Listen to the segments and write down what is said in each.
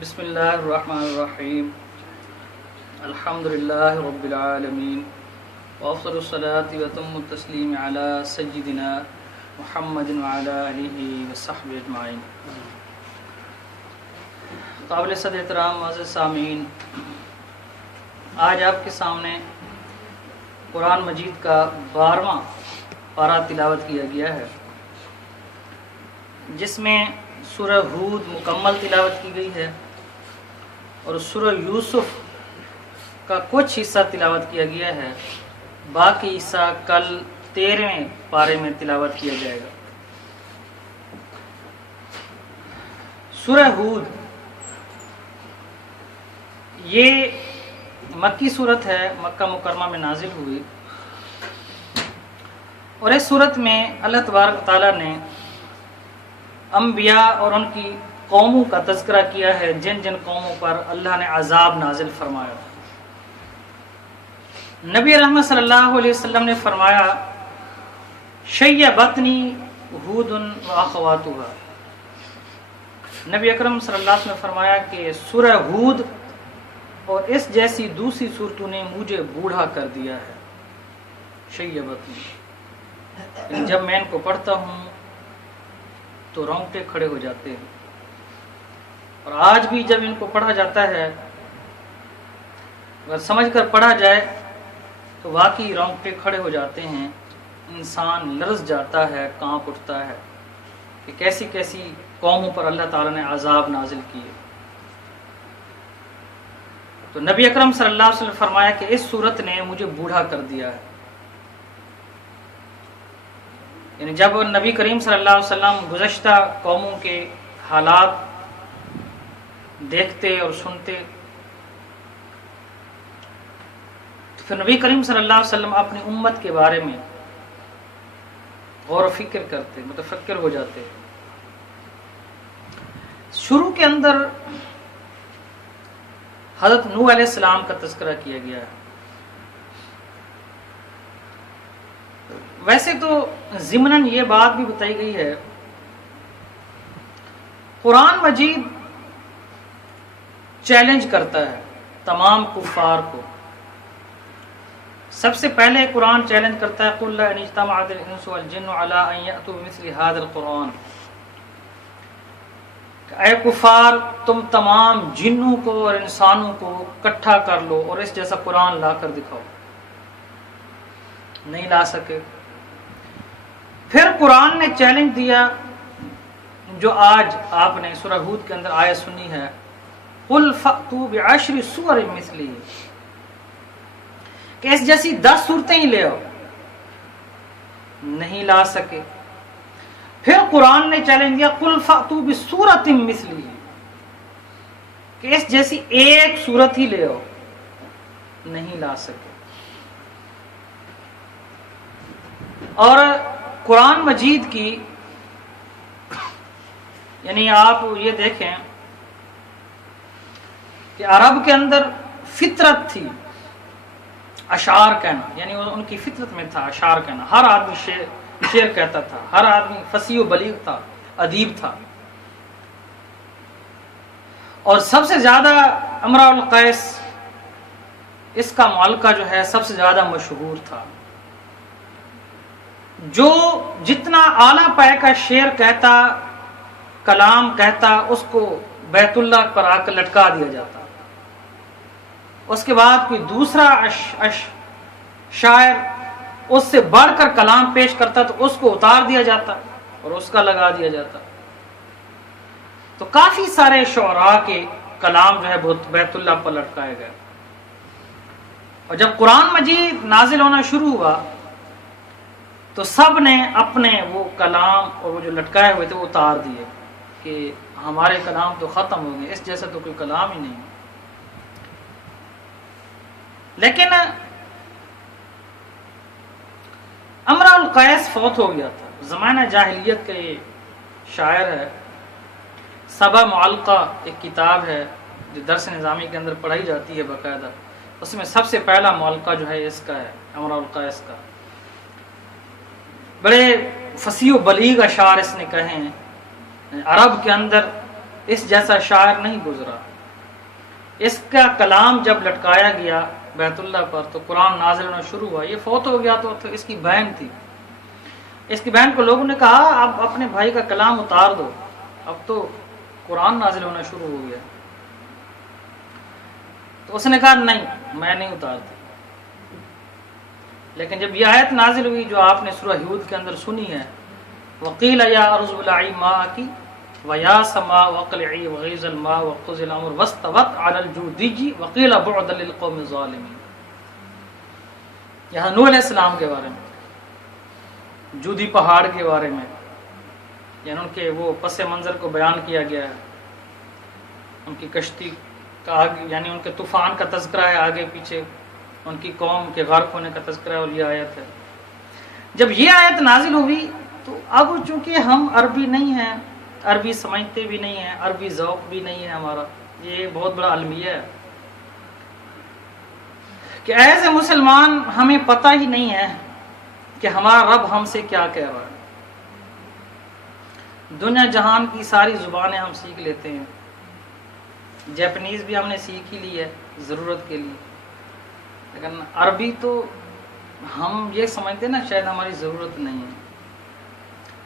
بسم اللہ الرحمن الرحیم الحمد للہ رب العالمین وافضل الصلاة وتم التسلیم علی سیدنا محمد وعلی آلہ وصحبہ اجمعین۔ قابل صد احترام معزز سامعین، آج آپ کے سامنے قرآن مجید کا 12واں پارہ تلاوت کیا گیا ہے، جس میں سورہ ہود مکمل تلاوت کی گئی ہے اور سورہ یوسف کا کچھ حصہ تلاوت کیا گیا ہے، باقی حصہ کل 13ویں پارے میں تلاوت کیا جائے گا۔ سورہ ہود یہ مکی صورت ہے، مکہ مکرمہ میں نازل ہوئی، اور اس صورت میں اللہ تبارک تعالیٰ نے انبیاء اور ان کی قوموں کا تذکرہ کیا ہے، جن جن قوموں پر اللہ نے عذاب نازل فرمایا۔ نبی رحمت صلی اللہ علیہ وسلم نے فرمایا، شیبتنی ہود و اخواتها۔ نبی اکرم صلی اللہ علیہ وسلم نے فرمایا کہ سورہ ہود اور اس جیسی دوسری صورتوں نے مجھے بوڑھا کر دیا ہے۔ شیبتنی، جب میں ان کو پڑھتا ہوں تو رونگٹے کھڑے ہو جاتے ہیں، اور آج بھی جب ان کو پڑھا جاتا ہے، اگر سمجھ کر پڑھا جائے تو واقعی رونگٹے کھڑے ہو جاتے ہیں، انسان لرز جاتا ہے، کانپ اٹھتا ہے کہ کیسی کیسی قوموں پر اللہ تعالیٰ نے عذاب نازل کیے۔ تو نبی اکرم صلی اللہ علیہ وسلم نے فرمایا کہ اس صورت نے مجھے بوڑھا کر دیا ہے، یعنی جب نبی کریم صلی اللہ علیہ وسلم گزشتہ قوموں کے حالات دیکھتے اور سنتے تو پھر نبی کریم صلی اللہ علیہ وسلم اپنی امت کے بارے میں غور و فکر کرتے، متفکر ہو جاتے۔ شروع کے اندر حضرت نوح علیہ السلام کا تذکرہ کیا گیا ہے۔ ویسے تو ضمناً یہ بات بھی بتائی گئی ہے، قرآن مجید چیلنج کرتا ہے تمام کفار کو۔ سب سے پہلے قرآن چیلنج کرتا ہے، قُلْ لَئِنِ اجْتَمَعَتِ الْإِنسُ وَالْجِنُّ عَلَىٰ أَن يَأْتُوا بِمِثْلِ هَٰذَا الْقُرْآنِ، اے کفار، تم تمام جنوں کو اور انسانوں کو اکٹھا کر لو اور اس جیسا قرآن لا کر دکھاؤ۔ نہیں لا سکے۔ پھر قرآن نے چیلنج دیا جو آج آپ نے سورہ ہود کے اندر آیت سنی ہے، قُلْ فَأْتُوا بِعَشْرِ سُوَرٍ مِثْلِهِ، کہ اس جیسی 10 صورتیں ہی لے آؤ۔ نہیں لا سکے۔ پھر قرآن نے چیلنج دیا، قُلْ فَأْتُوا بِسُورَةٍ مِثْلِهِ، کہ اس جیسی ایک صورت ہی لے آؤ۔ نہیں لا سکے۔ اور قرآن مجید کی یعنی آپ یہ دیکھیں کہ عرب کے اندر فطرت تھی اشعار کہنا، یعنی ان کی فطرت میں تھا اشعار کہنا۔ ہر آدمی شعر کہتا تھا، ہر آدمی فصیح و بلیغ تھا، ادیب تھا، اور سب سے زیادہ امرؤ القیس اس کا معلقہ جو ہے سب سے زیادہ مشہور تھا۔ جو جتنا اعلیٰ پائے کا شعر کہتا، کلام کہتا، اس کو بیت اللہ پر آ کر لٹکا دیا جاتا۔ اس کے بعد کوئی دوسرا شاعر اس سے بڑھ کر کلام پیش کرتا تو اس کو اتار دیا جاتا اور اس کا لگا دیا جاتا۔ تو کافی سارے شعراء کے کلام جو ہے بیت اللہ پر لٹکائے گئے، اور جب قرآن مجید نازل ہونا شروع ہوا تو سب نے اپنے وہ کلام اور وہ جو لٹکائے ہوئے تھے وہ اتار دیے کہ ہمارے کلام تو ختم ہو گئے، اس جیسا تو کوئی کلام ہی نہیں۔ لیکن امرؤ القیس فوت ہو گیا تھا۔ زمانہ جاہلیت کا یہ شاعر ہے، سبع معلقہ ایک کتاب ہے جو درس نظامی کے اندر پڑھائی جاتی ہے باقاعدہ، اس میں سب سے پہلا معلقہ جو ہے اس کا ہے، امرؤ القیس کا۔ بڑے فصیح و بلیغ اشعار اس نے کہے ہیں۔ عرب کے اندر اس جیسا شاعر نہیں گزرا۔ اس کا کلام جب لٹکایا گیا بیت اللہ پر تو قرآن نازل ہونا شروع ہوا۔ یہ فوت ہو گیا تو اس کی بہن تھی، اس کی بہن کو لوگوں نے کہا اب اپنے بھائی کا کلام اتار دو، اب تو قرآن نازل ہونا شروع ہو گیا۔ تو اس نے کہا نہیں، میں نہیں اتارتی۔ لیکن جب یہ آیت نازل ہوئی جو آپ نے سورہ ہود کے اندر سنی ہے، وقیل یا ارض ابلعی ماءکی ویا سماء واقلعی وغیض الماء وقضی الامر واستوت علی الجودی وقیل بعدا للقوم الظالمین، یہاں نوح علیہ السلام کے بارے میں، جودی پہاڑ کے بارے میں، یعنی ان کے وہ پس منظر کو بیان کیا گیا ہے، ان کی کشتی کا آگے یعنی ان کے طوفان کا تذکرہ ہے، آگے پیچھے ان کی قوم کے غرق ہونے کا تذکرہ ہے، اور یہ آیت ہے۔ جب یہ آیت نازل ہوئی تو اب چونکہ ہم عربی نہیں ہیں، عربی سمجھتے بھی نہیں ہیں، عربی ذوق بھی نہیں ہے ہمارا، یہ بہت بڑا المیہ ہے کہ ایز اے مسلمان ہمیں پتہ ہی نہیں ہے کہ ہمارا رب ہم سے کیا کہہ رہا ہے۔ دنیا جہان کی ساری زبانیں ہم سیکھ لیتے ہیں، جاپنیز بھی ہم نے سیکھ ہی لی ہے ضرورت کے لیے، لیکن عربی تو ہم یہ سمجھتے ہیں نا شاید ہماری ضرورت نہیں ہے۔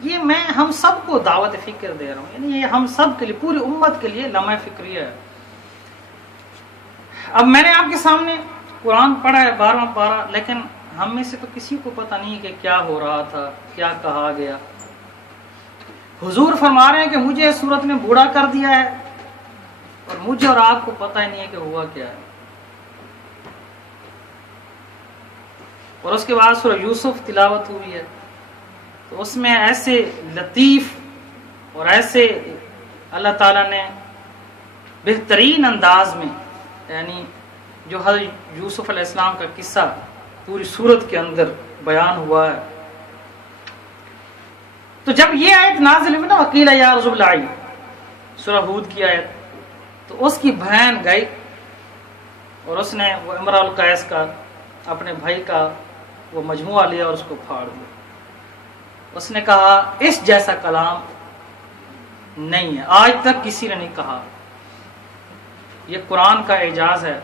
یہ میں ہم سب کو دعوت فکر دے رہا ہوں، یعنی یہ ہم سب کے لیے، پوری امت کے لیے لمحہ فکریہ ہے۔ اب میں نے آپ کے سامنے قرآن پڑھا ہے 12واں پارہ، لیکن ہم میں سے تو کسی کو پتہ نہیں کہ کیا ہو رہا تھا، کیا کہا گیا۔ حضور فرما رہے ہیں کہ مجھے اس صورت میں بوڑھا کر دیا ہے، اور مجھے اور آپ کو پتہ ہی نہیں ہے کہ ہوا کیا ہے۔ اور اس کے بعد سورہ یوسف تلاوت ہوئی ہے، تو اس میں ایسے لطیف اور ایسے اللہ تعالیٰ نے بہترین انداز میں، یعنی جو حضرت یوسف علیہ السلام کا قصہ پوری سورت کے اندر بیان ہوا ہے۔ تو جب یہ آیت نازل ہوئی نا وقیل یا ارض ابلعی، سورہ ہود کی آیت، تو اس کی بہن گئی اور اس نے وہ امرأ القیس کا، اپنے بھائی کا وہ مجموعہ لیا اور اس کو پھاڑ دیا۔ اس نے کہا اس جیسا کلام نہیں ہے، آج تک کسی نے نہیں کہا۔ یہ قرآن کا اعجاز ہے،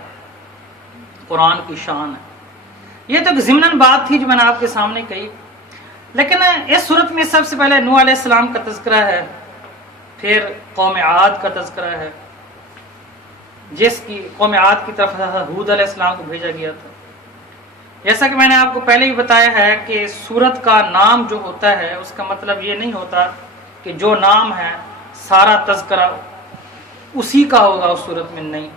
قرآن کی شان ہے۔ یہ تو ایک ضمناً بات تھی جو میں نے آپ کے سامنے کہی، لیکن اس صورت میں سب سے پہلے نوح علیہ السلام کا تذکرہ ہے، پھر قوم عاد کا تذکرہ ہے، جس کی قوم عاد کی طرف ہود علیہ السلام کو بھیجا گیا تھا۔ جیسا کہ میں نے آپ کو پہلے بھی بتایا ہے کہ سورت کا نام جو ہوتا ہے اس کا مطلب یہ نہیں ہوتا کہ جو نام ہے سارا تذکرہ اسی کا ہوگا اس صورت میں، نہیں،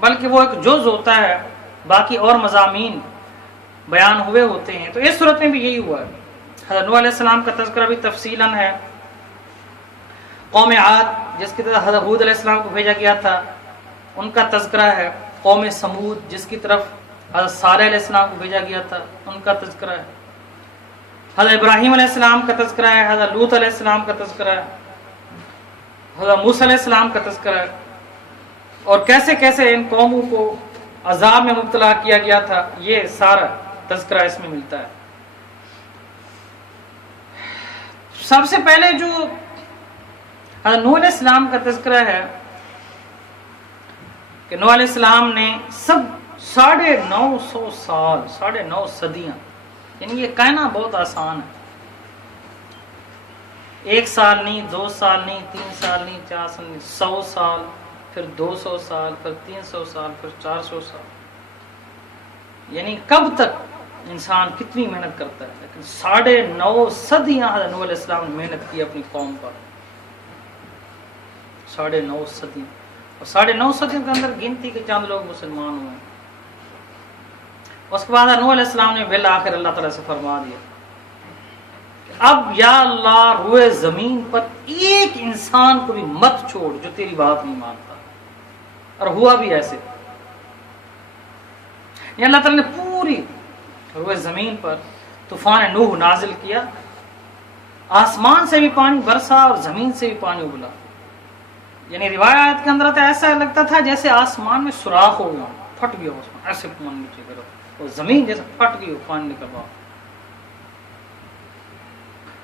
بلکہ وہ ایک جز ہوتا ہے، باقی اور مضامین بیان ہوئے ہوتے ہیں۔ تو اس صورت میں بھی یہی ہوا ہے۔ حضرت نوح علیہ السلام کا تذکرہ بھی تفصیلاً ہے، قوم عاد جس کی طرف حضرت ہود علیہ السلام کو بھیجا گیا تھا ان کا تذکرہ ہے، قوم سمود جس کی طرف حضرت صالح علیہ السلام کو بھیجا گیا تھا ان کا تذکرہ ہے، حضرت ابراہیم علیہ السلام کا تذکرہ ہے، حضرت لوط علیہ السلام کا تذکرہ ہے، حضرت موسیٰ علیہ السلام کا تذکرہ ہے، اور کیسے کیسے ان قوموں کو عذاب میں مبتلا کیا گیا تھا، یہ سارا تذکرہ اس میں ملتا ہے۔ سب سے پہلے جو حضرت نوح علیہ السلام کا تذکرہ ہے کہ نوح علیہ السلام نے 950 سال، 9.5 صدیاں، یعنی یہ کہنا بہت آسان ہے، 1 سال نہیں، 2 سال نہیں، 3 سال نہیں، 4 سال نہیں، 100 سال، پھر 200 سال، پھر 300 سال، پھر 400 سال، یعنی کب تک انسان کتنی محنت کرتا ہے، لیکن 9.5 صدیاں حضرت نوح علیہ السلام نے محنت کی اپنی قوم پر، 9.5 صدیاں، اور 9.5 صدیوں کے اندر گنتی کے چند لوگ مسلمان ہوئے۔ اس کے بعد نوح علیہ السلام نے بالآخر اللہ تعالیٰ سے فرما دیا کہ اب یا اللہ روئے زمین پر ایک انسان کو بھی مت چھوڑ جو تیری بات نہیں مانتا، اور ہوا بھی ایسے، یہ اللہ تعالیٰ نے پوری روئے زمین پر طوفان نوح نازل کیا، آسمان سے بھی پانی برسا اور زمین سے بھی پانی ابلا، یعنی روایات کے اندر تو ایسا لگتا تھا جیسے آسمان میں سوراخ ہو گیا، پھٹ گیا آسمان، ایسے پانی نیچے گرا اور زمین جیسے پھٹ گئی پانی نکل رہا۔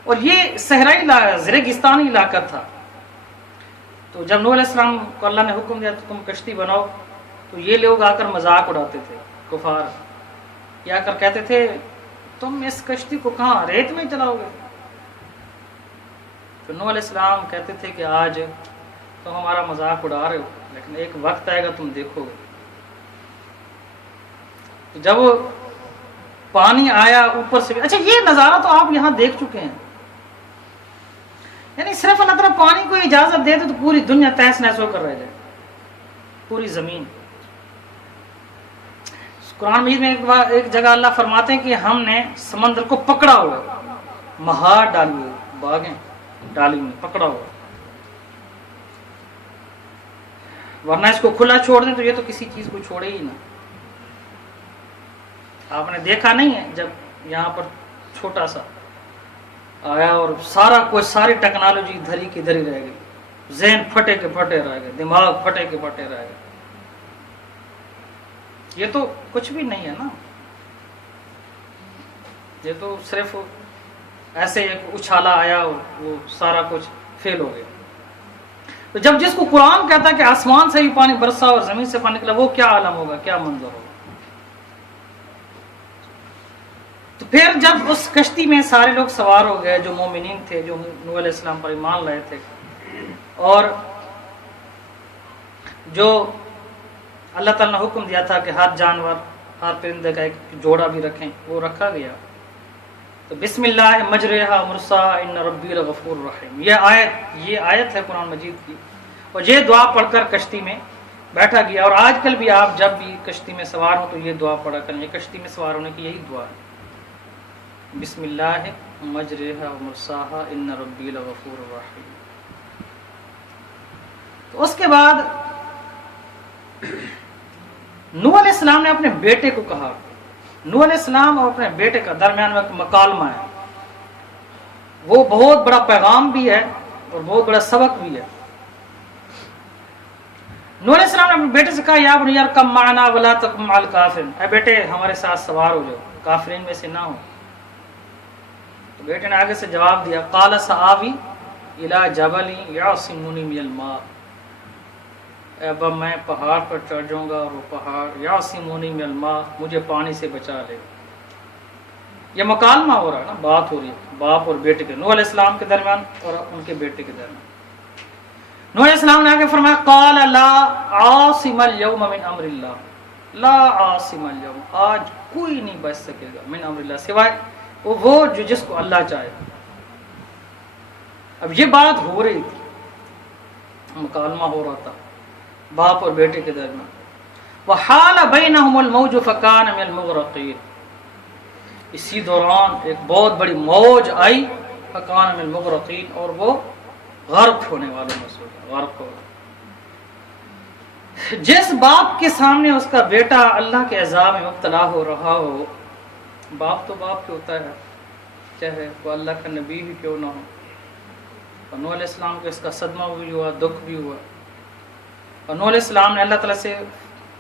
اور یہ صحرائی ریگستانی علاقہ تھا، تو جب نوح علیہ السلام کو اللہ نے حکم دیا تو تم کشتی بناؤ، تو یہ لوگ آ کر مذاق اڑاتے تھے، کفار یہ آ کر کہتے تھے تم اس کشتی کو کہاں ریت میں چلاؤ گے؟ تو نوح علیہ السلام کہتے تھے کہ آج تم ہمارا مذاق اڑا رہے ہو، لیکن ایک وقت آئے گا تم دیکھو گے۔ تو جب پانی آیا اوپر سے، اچھا یہ نظارہ تو آپ یہاں دیکھ چکے ہیں، یعنی صرف اللہ تعالیٰ پانی کو اجازت دے دے تو پوری دنیا تہس نہس ہو کر رہ جائے، پوری زمین۔ قرآن مجید میں ایک جگہ اللہ فرماتے ہیں کہ ہم نے سمندر کو پکڑا ہوا، مہار ڈالی ہوئی، باغیں ڈالی ہوئی، پکڑا ہوا، ورنہ اس کو کھلا چھوڑ دیں تو یہ تو کسی چیز کو چھوڑے ہی نہ۔ آپ نے دیکھا نہیں ہے جب یہاں پر چھوٹا سا آیا اور سارا کوئی ساری ٹیکنالوجی دھری کی دھری رہ گئی، ذہن پھٹے کے پھٹے رہ گئے، دماغ پھٹے کے پھٹے رہ گئے، یہ تو کچھ بھی نہیں ہے نا، یہ تو صرف ایسے ایک اچھالا آیا اور وہ سارا کچھ فیل ہو گیا۔ تو جب جس کو قرآن کہتا ہے کہ آسمان سے بھی پانی برسا اور زمین سے پانی نکلا، وہ کیا عالم ہوگا، کیا منظر ہوگا۔ تو پھر جب اس کشتی میں سارے لوگ سوار ہو گئے جو مومنین تھے، جو نوح علیہ السلام پر ایمان لائے تھے، اور جو اللہ تعالیٰ نے حکم دیا تھا کہ ہر جانور ہر پرندے کا ایک جوڑا بھی رکھیں، وہ رکھا گیا۔ تو بسم اللہ مجریہا مرساہا ان ربی لغفور رحیم، یہ آیت ہے قرآن مجید کی، اور یہ دعا پڑھ کر کشتی میں بیٹھا گیا۔ اور آج کل بھی آپ جب بھی کشتی میں سوار ہوں تو یہ دعا پڑھا کریں، یہ کشتی میں سوار ہونے کی یہی دعا ہے، بسم اللہ مجریہا مرساہا ان ربی لغفور رحیم۔ تو اس کے بعد نوح علیہ السلام نے اپنے بیٹے کو کہا، نوح علیہ السلام اور اپنے بیٹے کا درمیان میں ایک مکالمہ ہے، وہ بہت بڑا پیغام بھی ہے اور بہت بڑا سبق بھی ہے۔ نوح علیہ السلام نے اپنے بیٹے سے کہا یا بنی ارکب معنا ولا تکن مع الکافرین، اے بیٹے ہمارے ساتھ سوار ہو جاؤ، کافرین میں سے نہ ہو۔ تو بیٹے نے آگے سے جواب دیا قال سآوی الی جبل یعصمنی من الماء، اے ابا میں پہاڑ پر چڑھ جاؤں گا اور وہ پہاڑ یعصمنی من الماء مجھے پانی سے بچا لے گا۔ یہ مکالمہ ہو رہا ہے نا، بات ہو رہی ہے باپ اور بیٹے کے، نوح علیہ السلام کے درمیان اور ان کے بیٹے کے درمیان۔ نوح علیہ السلام نے آگے فرمایا قال لا عاصم اليوم من امر اللہ، لا عاصم اليوم، آج کوئی نہیں بچ سکے گا من امر اللہ، سوائے وہ جو جس کو اللہ چاہے۔ اب یہ بات ہو رہی تھی، مکالمہ ہو رہا تھا باپ اور بیٹے کے درمیان۔ وحال بینہم الموج فکان من المغرقین، اسی دوران ایک بہت بڑی موج آئی، فکان من المغرقین، اور وہ غرق ہونے والوں میں سے غرق ہو گیا۔ جس باپ کے سامنے اس کا بیٹا اللہ کے عذاب میں مبتلا ہو رہا ہو، باپ تو باپ ہی ہوتا ہے، چاہے وہ اللہ کا نبی بھی کیوں نہ ہو۔ اور نوح علیہ السلام کو اس کا صدمہ بھی ہوا، دکھ بھی ہوا، اور نوح علیہ السلام نے اللہ تعالیٰ سے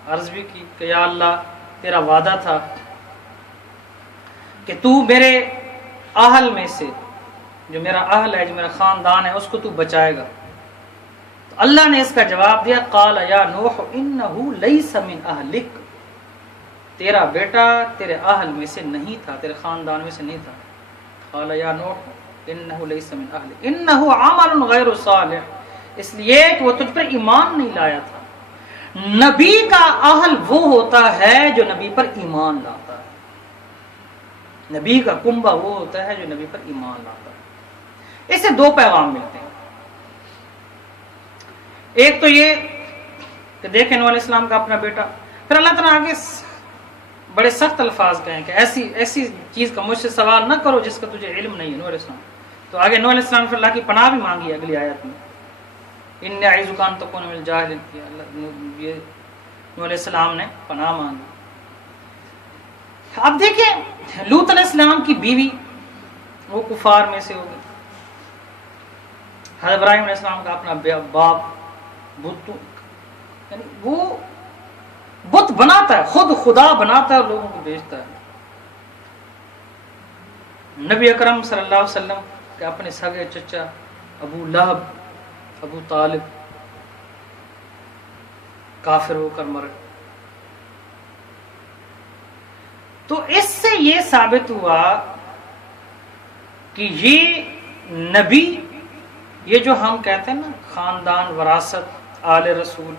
عرض بھی کی کہ یا اللہ تیرا وعدہ تھا کہ تو میرے اہل میں سے، جو میرا اہل ہے، جو میرا خاندان ہے، اس کو تو بچائے گا۔ تو اللہ نے اس کا جواب دیا قال یا نوح انہ لیس من اہلک، تیرا بیٹا تیرے اہل میں سے نہیں تھا، تیرے خاندان میں سے نہیں تھا۔ قال یا نوح انہ لیس من اہلک انہ عمل غیر صالح، اس لیے کہ وہ تجھ پر ایمان نہیں لایا تھا۔ نبی کا اہل وہ ہوتا ہے جو نبی پر ایمان لاتا ہے، نبی کا کنبہ وہ ہوتا ہے جو نبی پر ایمان لاتا ہے۔ اس سے دو پیغام ملتے ہیں، ایک تو یہ کہ دیکھیں نوح علیہ السلام کا اپنا بیٹا، پھر اللہ تعالیٰ آگے بڑے سخت الفاظ کہیں کہ ایسی چیز کا مجھ سے سوال نہ کرو جس کا تجھے علم نہیں ہے نوح علیہ السلام۔ تو آگے نوح علیہ السلام پھر اللہ کی پناہ بھی مانگی اگلی آیت میں، ان اعوذک ان تکون من الجاہلین، یہ نوح علیہ السلام نے پناہ مانگی۔ اب دیکھیں لوط علیہ السلام کی بیوی وہ کفار میں سے ہوگی، حضرت ابراہیم علیہ السلام کا اپنا باپ بت، یعنی وہ بت بناتا ہے، خود خدا بناتا ہے اور لوگوں کو بیچتا ہے۔ نبی اکرم صلی اللہ علیہ وسلم کے اپنے سگے چچا ابو لہب، ابو طالب، کافر ہو کر مر گئے. تو اس سے یہ ثابت ہوا کہ یہ نبی، یہ جو ہم کہتے ہیں نا خاندان وراثت آل رسول،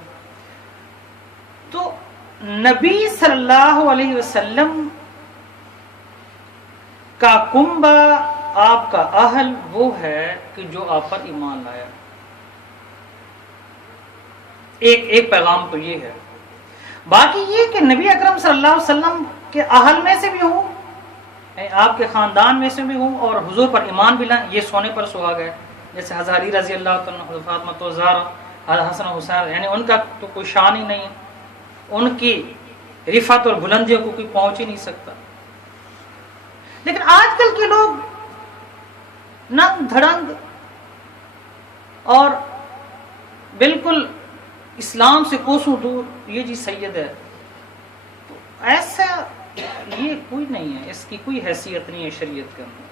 تو نبی صلی اللہ علیہ وسلم کا کنبہ، آپ کا اہل وہ ہے کہ جو آپ پر ایمان لایا. ایک پیغام تو یہ ہے. باقی یہ کہ نبی اکرم صلی اللہ علیہ وسلم کے اہل میں سے بھی ہوں، آپ کے خاندان میں سے بھی ہوں، اور حضور پر ایمان بھی لائیں، یہ سونے پر سہاگا ہے. جیسے حضرت علی رضی اللہ عنہ، حضرت فاطمہ الزہرا، حضرت حسن حسین، یعنی ان کا تو کوئی شان ہی نہیں ہے، ان کی رفعت اور بلندیوں کو کوئی پہنچ ہی نہیں سکتا. لیکن آج کل کے لوگ ننگ دھڑنگ اور بالکل اسلام سے کوسوں دور، یہ جی سید ہے، تو ایسا یہ کوئی نہیں ہے، اس کی کوئی حیثیت نہیں ہے شریعت کے اندر.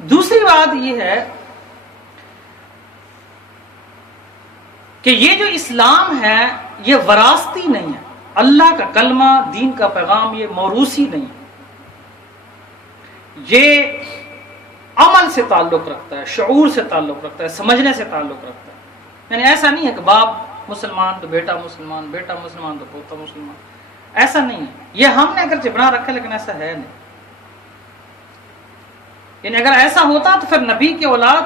دوسری بات یہ ہے کہ یہ جو اسلام ہے یہ وراثتی نہیں ہے. اللہ کا کلمہ، دین کا پیغام یہ موروثی نہیں ہے، یہ عمل سے تعلق رکھتا ہے، شعور سے تعلق رکھتا ہے، سمجھنے سے تعلق رکھتا ہے. یعنی ایسا نہیں ہے کہ باپ مسلمان تو بیٹا مسلمان، بیٹا مسلمان تو پوتا مسلمان، ایسا نہیں ہے. یہ ہم نے اگرچہ بنا رکھا ہے لیکن ایسا ہے نہیں. یعنی اگر ایسا ہوتا تو پھر نبی کے اولاد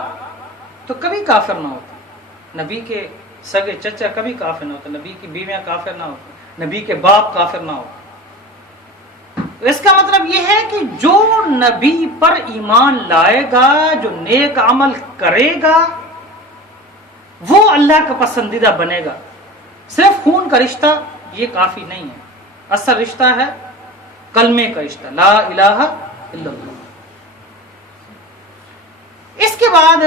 تو کبھی کافر نہ ہوتا، نبی کے سگے چچا کبھی کافر نہ ہوتا، نبی کی بیویاں کافر نہ ہوتا، نبی کے باپ کافر نہ ہوتا. اس کا مطلب یہ ہے کہ جو نبی پر ایمان لائے گا، جو نیک عمل کرے گا، وہ اللہ کا پسندیدہ بنے گا. صرف خون کا رشتہ یہ کافی نہیں ہے، اصل رشتہ ہے کلمے کا رشتہ، لا الہ الا اللہ. اس کے بعد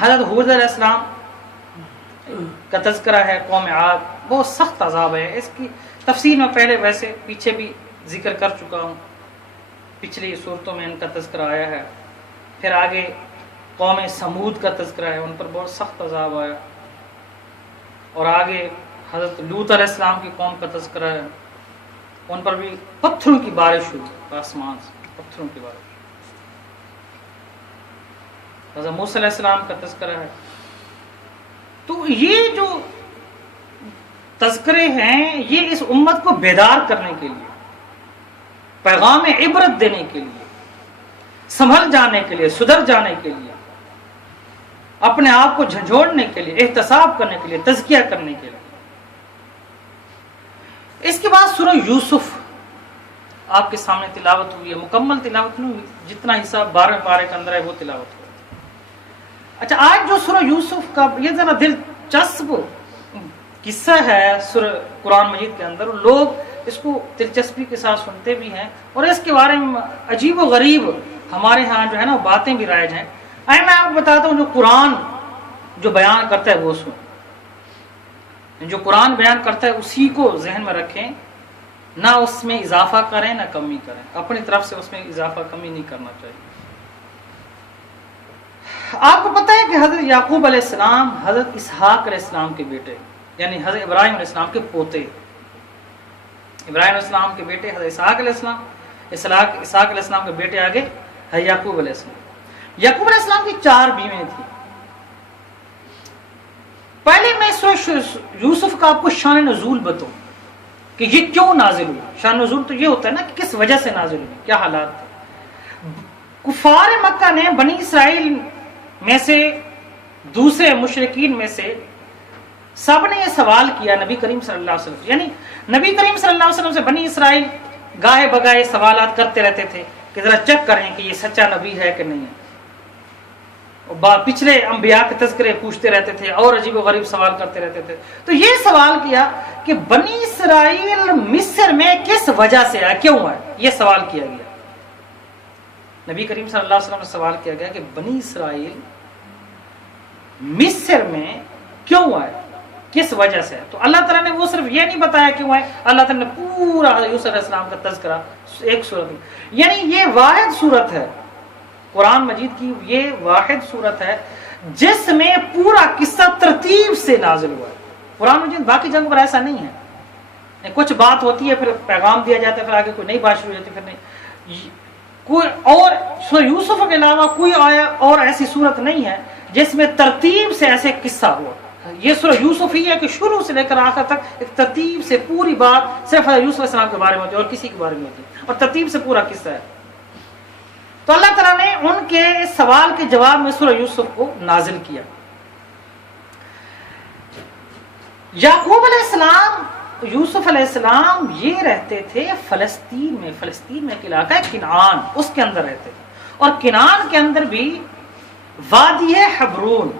حضرت حود علیہ السلام کا تذکرہ ہے. قوم عاد بہت سخت عذاب ہے، اس کی تفصیل میں پہلے ویسے پیچھے بھی ذکر کر چکا ہوں، پچھلی صورتوں میں ان کا تذکرہ آیا ہے. پھر آگے قوم سمود کا تذکرہ ہے، ان پر بہت سخت عذاب آیا. اور آگے حضرت لوط علیہ السلام کی قوم کا تذکرہ ہے، ان پر بھی پتھروں کی بارش ہوئی، آسمان سے پتھروں کی بارش. حضرت موسیٰ علیہ السلام کا تذکرہ ہے. تو یہ جو تذکرے ہیں یہ اس امت کو بیدار کرنے کے لیے، پیغام عبرت دینے کے لیے، سنبھل جانے کے لیے، سدھر جانے کے لیے، اپنے آپ کو جھنجھوڑنے کے لیے، احتساب کرنے کے لیے، تزکیہ کرنے کے لیے. اس کے بعد سورہ یوسف آپ کے سامنے تلاوت ہوئی ہے. مکمل تلاوت نہیں ہوئی، جتنا حصہ 12 پارے کے اندر ہے وہ تلاوت ہوئی. اچھا، آج جو سورہ یوسف کا یہ ذرا دلچسپ قصہ ہے سورہ قرآن مجید کے اندر، لوگ اس کو دلچسپی کے ساتھ سنتے بھی ہیں اور اس کے بارے میں عجیب و غریب ہمارے ہاں جو ہے نا باتیں بھی رائج ہیں. میں آپ کو بتاتا ہوں، جو قرآن جو بیان کرتا ہے وہ سن، جو قرآن بیان کرتا ہے اسی کو ذہن میں رکھیں، نہ اس میں اضافہ کریں نہ کمی کریں، اپنی طرف سے اس میں اضافہ کمی نہیں کرنا چاہیے. آپ کو پتہ ہے کہ حضرت یعقوب علیہ السلام حضرت اسحاق علیہ السلام کے بیٹے، یعنی حضرت ابراہیم علیہ السلام کے پوتے، ابراہیم علیہ السلام کے بیٹے حضرت اسحاق علیہ السلام، اسحاق علیہ السلام کے بیٹے آگے حضرت یعقوب علیہ السلام. یعقوب علیہ السلام کی 4 بیویں تھیں. پہلے میں یوسف کا آپ کو شان نزول بتاؤں کہ یہ کیوں نازل ہوا. شان نزول تو یہ ہوتا ہے نا کہ کس وجہ سے نازل ہوئی، کیا حالات تھے. کفار مکہ نے بنی اسرائیل میں سے، دوسرے مشرکین میں سے سب نے یہ سوال کیا نبی کریم صلی اللہ علیہ وسلم، یعنی نبی کریم صلی اللہ علیہ وسلم سے بنی اسرائیل گاہے بگاہے سوالات کرتے رہتے تھے کہ ذرا چیک کریں کہ یہ سچا نبی ہے کہ نہیں ہے. پچھلے انبیاء کے تذکرے پوچھتے رہتے تھے اور عجیب و غریب سوال کرتے رہتے تھے. تو یہ سوال کیا کہ بنی اسرائیل مصر میں کس وجہ سے آئے، کیوں آئے، یہ سوال کیا گیا. نبی کریم صلی اللہ علیہ وسلم سے سوال کیا گیا کہ بنی اسرائیل مصر میں کیوں آئے، کس وجہ سے. تو اللہ تعالیٰ نے وہ صرف یہ نہیں بتایا کیوں آئے، اللہ تعالیٰ نے پورا یوسف علیہ السلام کا تذکرہ ایک صورت میں، یعنی یہ واحد صورت ہے قرآن مجید کی، یہ واحد صورت ہے جس میں پورا قصہ ترتیب سے نازل ہوا ہے. قرآن مجید باقی جگہوں پر ایسا نہیں ہے، کچھ بات ہوتی ہے پھر پیغام دیا جاتا ہے، پھر آگے کوئی نئی بات شروع ہو جاتی ہے، پھر نہیں. کوئی اور سورہ یوسف کے علاوہ کوئی آیا اور ایسی صورت نہیں ہے جس میں ترتیب سے ایسے قصہ ہوا. یہ سورہ یوسف ہی ہے کہ شروع سے لے کر آخر تک ایک ترتیب سے پوری بات صرف یوسف علیہ السلام کے بارے میں ہوتی ہے اور کسی کے بارے میں ہوتی ہے، اور ترتیب سے پورا قصہ ہے. تو اللہ تعالیٰ نے ان کے اس سوال کے جواب میں سورہ یوسف کو نازل کیا. یعقوب علیہ السلام، یوسف علیہ السلام یہ رہتے تھے فلسطین میں ایک علاقہ ہے کنعان، اس کے اندر رہتے تھے. اور کنعان کے اندر بھی وادی حبرون،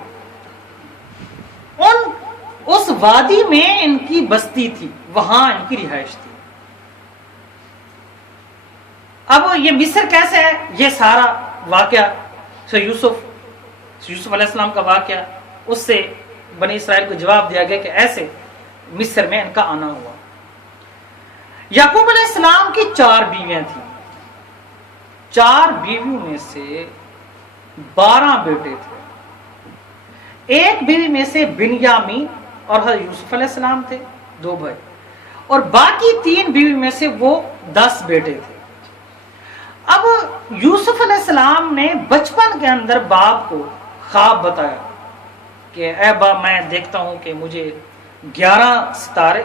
اس وادی میں ان کی بستی تھی، وہاں ان کی رہائش تھی. اب یہ مصر کیسے ہے، یہ سارا واقعہ یوسف علیہ السلام کا واقعہ، اس سے بنی اسرائیل کو جواب دیا گیا کہ ایسے مصر میں ان کا آنا ہوا. یعقوب علیہ السلام کی 4 بیویاں تھیں، 4 بیویوں میں سے 12 بیٹے تھے. ایک بیوی میں سے بنیامین اور حضرت یوسف علیہ السلام تھے، 2 بھائی، اور باقی 3 بیوی میں سے وہ 10 بیٹے تھے. اب یوسف علیہ السلام نے بچپن کے اندر باپ کو خواب بتایا کہ اے باپ، میں دیکھتا ہوں کہ مجھے 11 ستارے،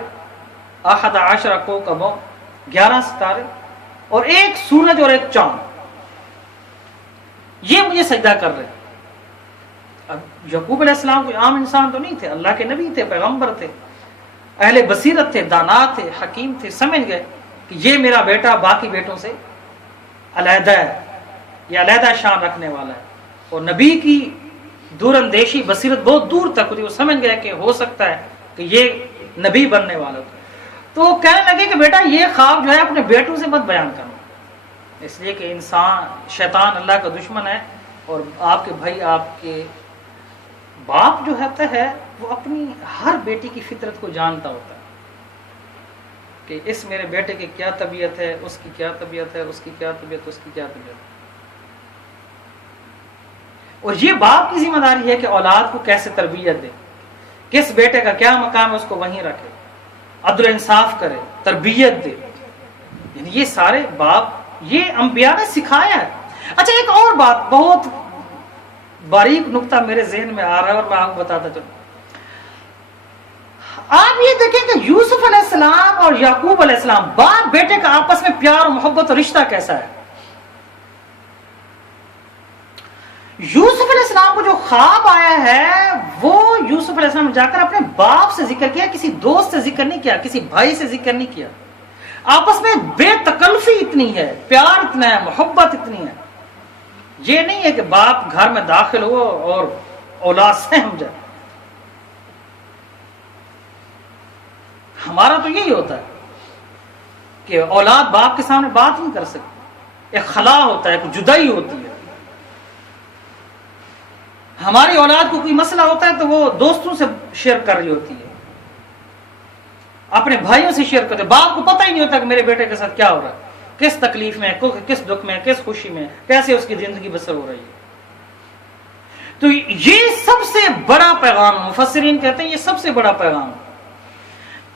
11 کوکب، 11 ستارے اور ایک سورج اور ایک چاند، یہ مجھے سجدہ کر رہے. اب یعقوب علیہ السلام کوئی عام انسان تو نہیں تھے، اللہ کے نبی تھے، پیغمبر تھے، اہل بصیرت تھے، دانا تھے، حکیم تھے. سمجھ گئے کہ یہ میرا بیٹا باقی بیٹوں سے علیحدہ ہے، یہ علیحدہ شان رکھنے والا ہے. اور نبی کی دور اندیشی بصیرت بہت دور تک ہوتی، وہ سمجھ گئے کہ ہو سکتا ہے کہ یہ نبی بننے والا تھا. تو وہ کہنے لگے کہ بیٹا یہ خواب جو ہے اپنے بیٹوں سے مت بیان کرنا، اس لیے کہ شیطان اللہ کا دشمن ہے، اور آپ کے بھائی، آپ کے باپ جو ہوتا ہے وہ اپنی ہر بیٹی کی فطرت کو جانتا ہوتا ہے کہ اس میرے بیٹے کی کیا طبیعت ہے، اس کی کیا طبیعت ہے، اس کی کیا طبیعت، اس کی کیا طبیعت. اور یہ باپ کی ذمہ داری ہے کہ اولاد کو کیسے تربیت دے، کس بیٹے کا کیا مقام ہے اس کو وہیں رکھے، عدل انصاف کرے، تربیت دے. یعنی یہ سارے باپ، یہ انبیاء نے سکھایا ہے. اچھا، ایک اور بات، بہت باریک نقطہ میرے ذہن میں آ رہا ہے اور میں آپ کو بتاتا چلوں. آپ یہ دیکھیں کہ یوسف علیہ السلام اور یعقوب علیہ السلام، باپ بیٹے کا آپس میں پیار اور محبت اور رشتہ کیسا ہے. یوسف علیہ السلام کو جو خواب آیا ہے وہ یوسف علیہ السلام نے جا کر اپنے باپ سے ذکر کیا، کسی دوست سے ذکر نہیں کیا، کسی بھائی سے ذکر نہیں کیا. آپس میں بے تکلفی اتنی ہے، پیار اتنا ہے، محبت اتنی ہے. یہ نہیں ہے کہ باپ گھر میں داخل ہو اور اولاد سہم جائے. ہمارا تو یہی ہوتا ہے کہ اولاد باپ کے سامنے بات نہیں کر سکتی، ایک خلا ہوتا ہے، ایک جدائی ہوتی ہے. ہماری اولاد کو کوئی مسئلہ ہوتا ہے تو وہ دوستوں سے شیئر کر رہی ہوتی ہے، اپنے بھائیوں سے شیئر کرتے. باپ کو پتہ ہی نہیں ہوتا کہ میرے بیٹے کے ساتھ کیا ہو رہا ہے، کس تکلیف میں، کس دکھ میں، کس خوشی میں، کیسے اس کی زندگی بسر ہو رہی ہے. تو یہ سب سے بڑا پیغام، مفسرین کہتے ہیں یہ سب سے بڑا پیغام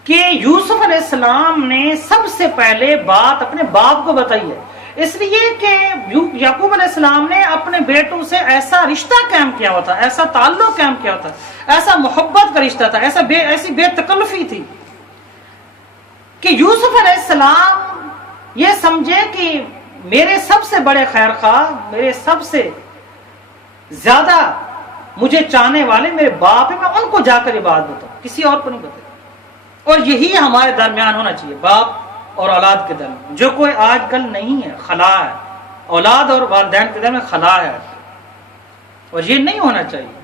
کہ یوسف علیہ السلام نے سب سے پہلے بات اپنے باپ کو بتائی ہے، اس لیے کہ یعقوب علیہ السلام نے اپنے بیٹوں سے ایسا رشتہ قائم کیا ہوا تھا، ایسا تعلق قائم کیا ہوا تھا، ایسا محبت کا رشتہ تھا، ایسی بے تکلفی تھی کہ یوسف علیہ السلام یہ سمجھے کہ میرے سب سے بڑے خیر خواہ، میرے سب سے زیادہ مجھے چاہنے والے میرے باپ ہیں، میں ان کو جا کر یہ بات بتاؤں، کسی اور کو نہیں بتاؤں. اور یہی ہمارے درمیان ہونا چاہیے، باپ اور اولاد کے درمیان، جو کوئی آج کل نہیں ہے، خلا ہے. اولاد اور والدین کے درمیان خلا ہے، اور یہ نہیں ہونا چاہیے.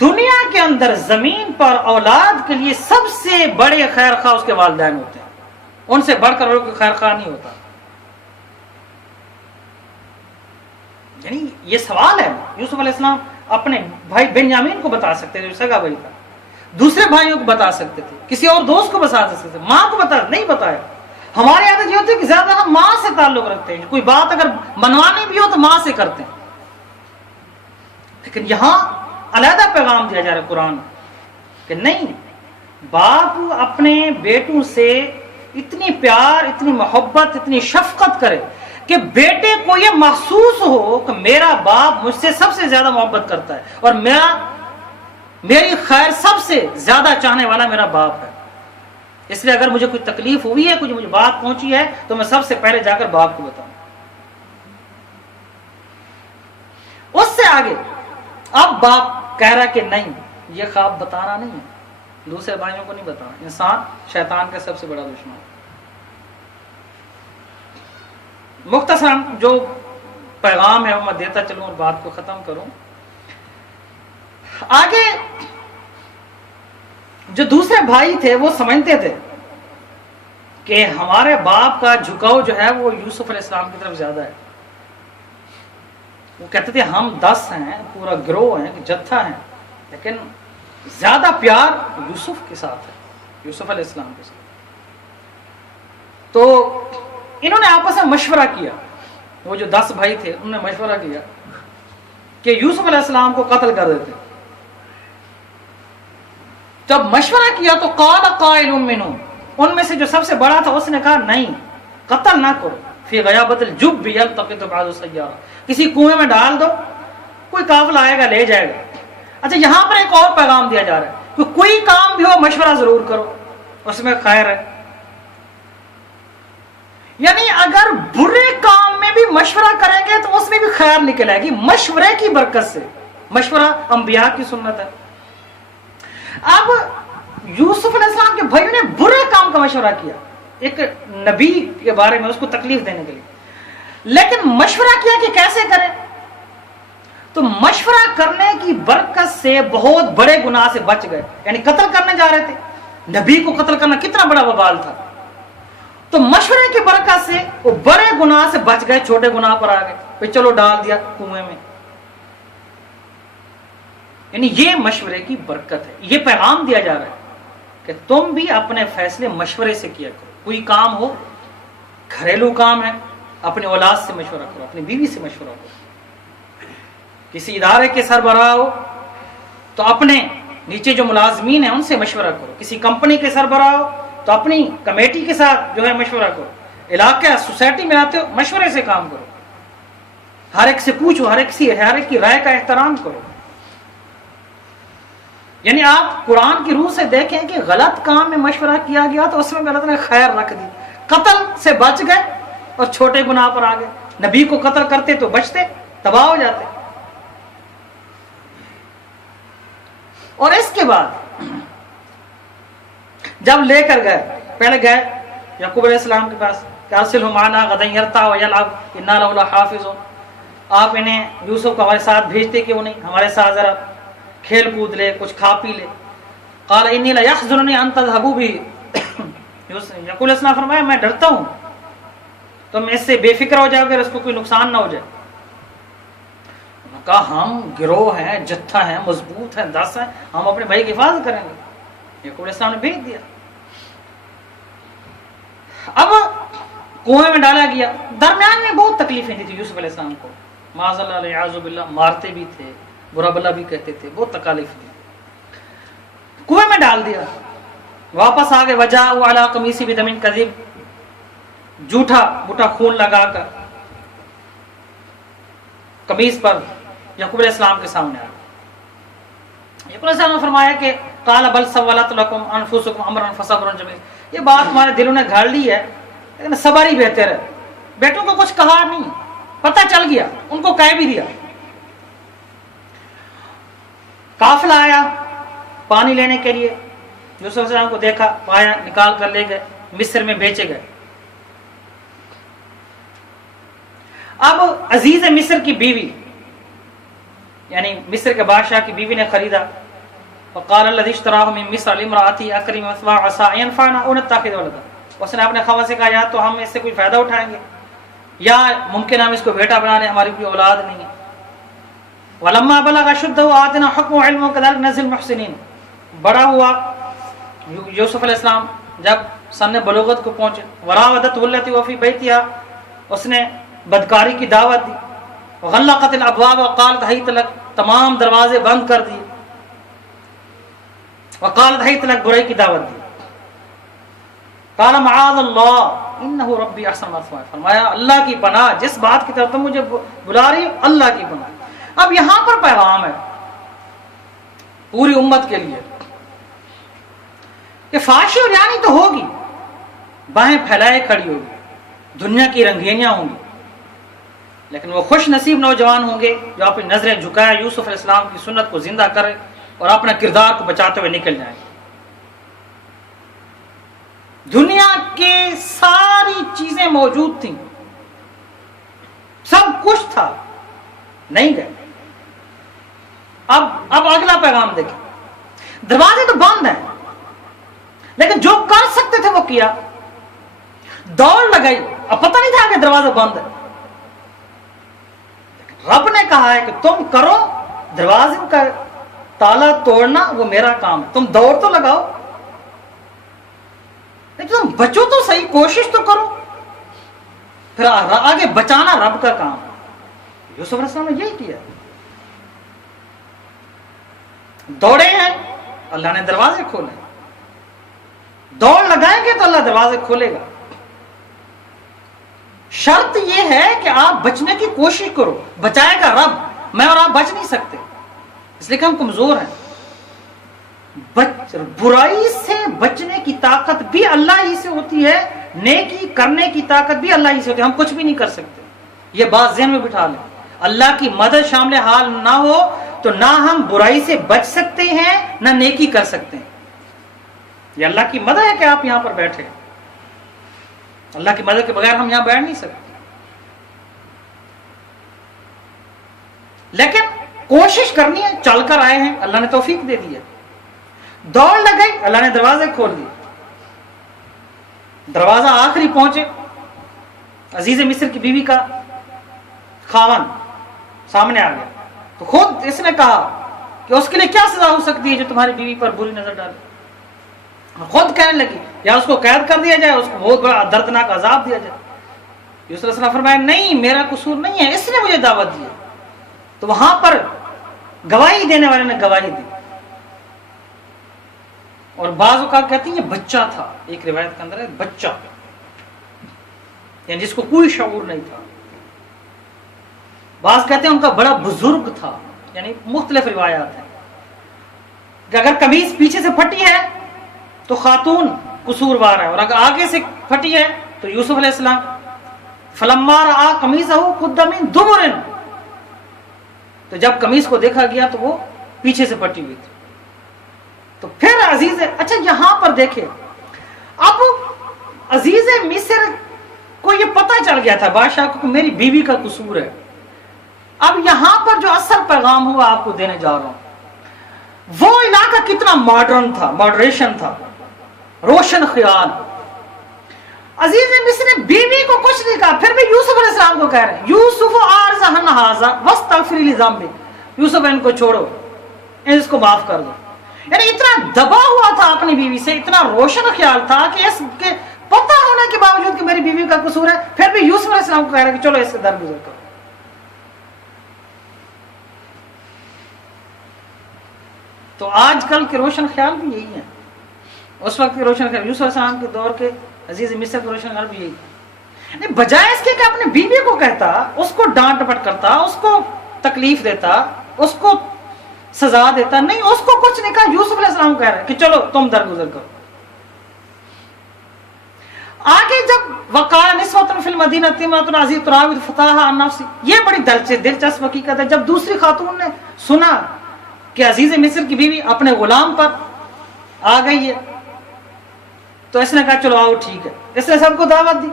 دنیا کے اندر زمین پر اولاد کے لیے سب سے بڑے خیر خواہ اس کے والدین ہوتے ہیں، ان سے بڑھ کر اور کوئی خیر خواہ نہیں ہوتا. یعنی یہ سوال ہے. یوسف علیہ السلام اپنے بھائی بنیامین کو بتا سکتے تھے، جو سگا بھائی تھا، دوسرے بھائیوں کو بتا سکتے تھے، کسی اور دوست کو بتا سکتے تھے، ماں کو نہیں بتایا. ہمارے یہاں یہ ہوتا ہے کہ زیادہ ہم ماں سے تعلق رکھتے ہیں، کوئی بات اگر منوانی بھی ہو تو ماں سے کرتے ہیں. لیکن یہاں علیحدہ پیغام دیا جا رہا ہے قرآن کہ نہیں، باپ اپنے بیٹوں سے اتنی پیار، اتنی محبت، اتنی شفقت کرے کہ بیٹے کو یہ محسوس ہو کہ میرا باپ مجھ سے سب سے زیادہ محبت کرتا ہے اور میری خیر سب سے زیادہ چاہنے والا میرا باپ ہے. اس لیے اگر مجھے کوئی تکلیف ہوئی ہے، مجھے بات پہنچی ہے، تو میں سب سے پہلے جا کر باپ کو بتاؤں. اس سے آگے اب باپ کہہ رہا کہ نہیں، یہ خواب بتانا نہیں ہے، دوسرے بھائیوں کو نہیں بتانا. انسان شیطان کا سب سے بڑا دشمن ہے. مختصراً جو پیغام ہے وہ میں دیتا چلوں اور بات کو ختم کروں. آگے جو دوسرے بھائی تھے وہ سمجھتے تھے کہ ہمارے باپ کا جھکاؤ جو ہے وہ یوسف علیہ السلام کی طرف زیادہ ہے. وہ کہتے تھے ہم 10 ہیں، پورا گروہ ہیں، جتھا ہیں، لیکن زیادہ پیار یوسف کے ساتھ ہے، یوسف علیہ السلام کے ساتھ. تو انہوں نے آپس میں مشورہ کیا، وہ جو 10 بھائی تھے انہوں نے مشورہ کیا کہ یوسف علیہ السلام کو قتل کر دیتے. جب مشورہ کیا تو قال قائل منہم، ان میں سے جو سب سے بڑا تھا اس نے کہا نہیں، قتل نہ کرو، فی غیابت الجب یلتقط بعض السیارہ، کسی کنویں میں ڈال دو، کوئی قافلہ آئے گا لے جائے گا. اچھا یہاں پر ایک اور پیغام دیا جا رہا ہے کہ کوئی کام بھی ہو مشورہ ضرور کرو، اس میں خیر ہے. یعنی اگر برے کام میں بھی مشورہ کریں گے تو اس میں بھی خیر نکل آئے گی مشورے کی برکت سے. مشورہ انبیاء کی سنت ہے. اب یوسف علیہ السلام کے بھائیوں نے برے کام کا مشورہ کیا ایک نبی کے بارے میں، اس کو تکلیف دینے کے لیے، لیکن مشورہ کیا کہ کیسے کریں. تو مشورہ کرنے کی برکت سے بہت بڑے گناہ سے بچ گئے. یعنی قتل کرنے جا رہے تھے، نبی کو قتل کرنا کتنا بڑا وبال تھا. تو مشورے کی برکت سے وہ بڑے گناہ سے بچ گئے، چھوٹے گناہ پر آ گئے، پھر چلو ڈال دیا کنویں میں. یعنی یہ مشورے کی برکت ہے. یہ پیغام دیا جا رہا ہے کہ تم بھی اپنے فیصلے مشورے سے کیا کرو. کوئی کام ہو، گھریلو کام ہے، اپنے اولاد سے مشورہ کرو، اپنی بیوی سے مشورہ کرو. کسی ادارے کے سربراہ ہو تو اپنے نیچے جو ملازمین ہیں ان سے مشورہ کرو. کسی کمپنی کے سربراہ ہو تو اپنی کمیٹی کے ساتھ جو ہے مشورہ کرو. علاقہ سوسائٹی میں آتے ہو مشورے سے کام کرو. ہر ایک سے پوچھو، ہر ایک کی رائے کا احترام کرو. یعنی آپ قرآن کی روح سے دیکھیں کہ غلط کام میں مشورہ کیا گیا تو اس میں غلط نے خیر رکھ دی. قتل سے بچ گئے اور چھوٹے گناہ پر آ گئے. نبی کو قتل کرتے تو بچتے، تباہ ہو جاتے. اور اس کے بعد جب لے کر گئے، پہلے گئے یعقوب علیہ السلام کے پاس کہ ارسلہ معنا غدا یرتع ویلعب انا لہ لحافظون، آپ انہیں یوسف کو ہمارے ساتھ بھیجتے کیوں نہیں، ہمارے ساتھ ذرا کھیل کود لے، کچھ کھا پی لے. قال انی لیحزننی ان تذهبوا به، یعقوب علیہ السلام فرمایا میں ڈرتا ہوں تم اس سے بے فکر ہو جاؤ گے، اس کو کوئی نقصان نہ ہو جائے. کہا ہم گروہ ہیں، جتھا ہیں، مضبوط ہیں، 10 ہیں، ہم اپنے بھائی کی حفاظت کریں گے. یعقوب علیہ السلام نے بھیج دیا. اب کنویں میں ڈالا گیا. درمیان میں بہت تکلیفیں دی تھی یوسف علیہ السلام کو، معاذ اللہ والعیاذ باللہ، مارتے بھی تھے، برا بلا بھی کہتے تھے، بہت تکالیف دی. کنویں میں ڈال دیا، واپس آ گئے. وجاءوا علی قمیصہ بدم کذب، جھوٹا موٹا خون لگا کر قمیص پر یعقوب علیہ السلام کے سامنے آ گئے. یعقوب علیہ السلام نے فرمایا کہ قال بل سولت لکم انفسکم امرا فصبر جمیل، یہ بات تمہارے دلوں نے گھاڑ لی ہے لیکن صبر ہی بہتر ہے. بیٹوں کو کچھ کہا نہیں، پتہ چل گیا، ان کو کہہ بھی دیا. قافلہ آیا پانی لینے کے لیے، یوسف علیہ السلام کو دیکھا، پایا، نکال کر لے گئے، مصر میں بیچے گئے. اب عزیز مصر کی بیوی، یعنی مصر کے بادشاہ کی بیوی نے خریدا. وقال الذي اشتراه من مصر لامرأته اكرم مثواه عسى ان ينفعنا او نتخذ ولدا، اس نے اپنے خاوند سے کہا یا تو ہم اس سے کوئی فائدہ اٹھائیں گے یا ممکن ہم اس کو بیٹا بنا لیں، ہماری کوئی اولاد نہیں ہے. ولما بلغ اشده آتنا حكم وعلم وكذلك نجزي المحسنين، بڑا ہوا یوسف علیہ السلام جب سن بلوغت کو پہنچے. وراودته التي وفي بيتها، اس نے بدکاری کی دعوت دی. غلقت الابواب وقالت هيت لك، تمام دروازے بند کر دیے. وقالت حیت لک برائی کی دعوت دی. قال معاذ اللہ انہ ربی احسن مثوایا، فرمایا اللہ کی پناہ، جس بات کی طرف تم مجھے بلا رہی ہو اللہ کی پناہ. اب یہاں پر پیغام ہے پوری امت کے لیے کہ فحاشی اور یعنی تو ہوگی، باہیں پھیلائے کھڑی ہوگی، دنیا کی رنگینیاں ہوں گی، لیکن وہ خوش نصیب نوجوان ہوں گے جو اپنی نظریں جھکائے یوسف علیہ السلام کی سنت کو زندہ کرے اور اپنا کردار کو بچاتے ہوئے نکل جائیں. دنیا کی ساری چیزیں موجود تھیں، سب کچھ تھا، نہیں گئے. اب اگلا پیغام دیکھیں. دروازے تو بند ہیں لیکن جو کر سکتے تھے وہ کیا، دوڑ لگائی. اب پتہ نہیں تھا کہ دروازہ بند ہے، رب نے کہا ہے کہ تم کرو، دروازے کا تالا توڑنا وہ میرا کام ہے، تم دوڑ تو لگاؤ، لیکن تم بچو تو صحیح، کوشش تو کرو. پھر آگے بچانا رب کا کام ہے. یوسف علیہ السلام نے یہی کیا، دوڑے ہیں اللہ نے دروازے کھولے، دوڑ لگائیں گے تو اللہ دروازے کھولے گا. شرط یہ ہے کہ آپ بچنے کی کوشش کرو، بچائے گا رب، میں اور آپ بچ نہیں سکتے اس لیے کہ ہم کمزور ہیں. برائی سے بچنے کی طاقت بھی اللہ ہی سے ہوتی ہے، نیکی کرنے کی طاقت بھی اللہ ہی سے ہوتی ہے، ہم کچھ بھی نہیں کر سکتے. یہ بات ذہن میں بٹھا لیں. اللہ کی مدد شامل حال نہ ہو تو نہ ہم برائی سے بچ سکتے ہیں نہ نیکی کر سکتے ہیں. یہ اللہ کی مدد ہے کہ آپ یہاں پر بیٹھے، اللہ کی مدد کے بغیر ہم یہاں بیٹھ نہیں سکتے. لیکن کوشش کرنی ہے، چل کر آئے ہیں، اللہ نے توفیق دے دی ہے. دوڑ لگ گئی، اللہ نے دروازے کھول دیے. دروازہ آخری پہنچے، عزیز مصر کی بیوی کا خاون سامنے آ گیا تو خود اس نے کہا کہ اس کے لیے کیا سزا ہو سکتی ہے جو تمہاری بیوی پر بری نظر ڈالے. خود کہنے لگی یا اس کو قید کر دیا جائے، اس کو بہت بڑا دردناک عذاب دیا جائے. یوسف علیہ السلام فرمایا نہیں، میرا قصور نہیں ہے، اس نے مجھے دعوت دی. تو وہاں پر گواہی دینے والے نے گواہی دی، اور بعض اوقات کہتے ہیں یہ بچہ تھا، ایک روایت کے اندر ہے بچہ، یعنی جس کو کوئی شعور نہیں تھا. بعض کہتے ہیں ان کا بڑا بزرگ تھا، یعنی مختلف روایات ہیں کہ اگر قمیص پیچھے سے پھٹی ہے تو خاتون قصوروار ہے، اور اگر آگے سے پھٹی ہے تو یوسف علیہ السلام. فلما رأى قمیصه قد من دبر، تو جب قمیص کو دیکھا گیا تو وہ پیچھے سے پھٹی ہوئی تھی. تو پھر عزیز، اچھا یہاں پر دیکھیں، اب عزیز مصر کو یہ پتہ چل گیا تھا بادشاہ کو کہ میری بیوی کا قصور ہے. اب یہاں پر جو اصل پیغام ہوا آپ کو دینے جا رہا ہوں، وہ علاقہ کتنا ماڈرن تھا، ماڈریشن تھا، روشن خیال. عزیز مصر نے بیوی کو کچھ نہیں کہا، پھر بھی یوسف علیہ السلام کو کہہ رہے ہیں یوسف عارض ھذا واستغفر لذنبک، یوسف ان کو چھوڑو، اس کو معاف کر دو. یعنی اتنا دبا ہوا تھا اپنی بیوی سے، اتنا روشن خیال تھا کہ اس کے پتہ ہونے کے باوجود کہ میری بیوی کا قصور ہے، پھر بھی یوسف علیہ السلام کو کہہ رہے ہیں کہ چلو اس سے درگزر کرو. تو آج کل کے روشن خیال بھی یہی ہیں، اس وقت کے روشن خیال، یوسف علیہ السلام کے دور کے عزیز مصر کے روشن خیال بھی یہی تھا. بجائے اس کے کہ اپنے بیوی کو کہتا، اس کو ڈانٹ ڈپٹ کرتا، اس کو تکلیف دیتا، اس کو سزا دیتا، نہیں، اس کو کچھ نہیں کہا. یوسف علیہ السلام کہہ رہے ہیں کہ چلو تم درگزر کرو. آگے جب وقال نسوۃ فی المدینہ امرأۃ عزیز تراود فتاها عن نفسہ، یہ بڑی دلچسپ حقیقت ہے. جب دوسری خاتون نے سنا کہ عزیز مصر کی بیوی اپنے غلام پر آ گئی ہے تو اس نے کہا چلو آؤ ٹھیک ہے. اس نے سب کو دعوت دی،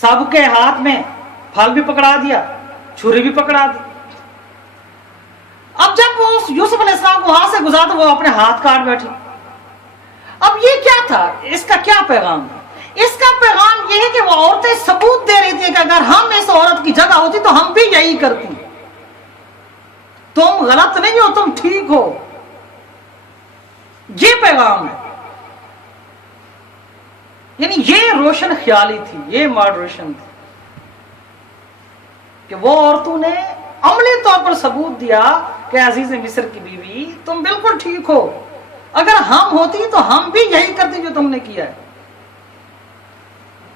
سب کے ہاتھ میں پھل بھی پکڑا دیا، چھری بھی پکڑا دی. اب جب وہ یوسف علیہ السلام کو وہاں سے گزارا تو وہ اپنے ہاتھ کاٹ بیٹھی. اب یہ کیا تھا، اس کا کیا پیغام تھا؟ اس کا پیغام یہ ہے کہ وہ عورتیں ثبوت دے رہی تھی کہ اگر ہم اس عورت کی جگہ ہوتی تو ہم بھی یہی کرتی. تم غلط نہیں ہو، تم ٹھیک ہو. یہ پیغام ہے. یعنی یہ روشن خیالی تھی، یہ ماڈریشن تھی کہ وہ عورتوں نے عملی طور پر ثبوت دیا کہ عزیز مصر کی بیوی تم بالکل ٹھیک ہو، اگر ہم ہوتی تو ہم بھی یہی کرتے جو تم نے کیا ہے،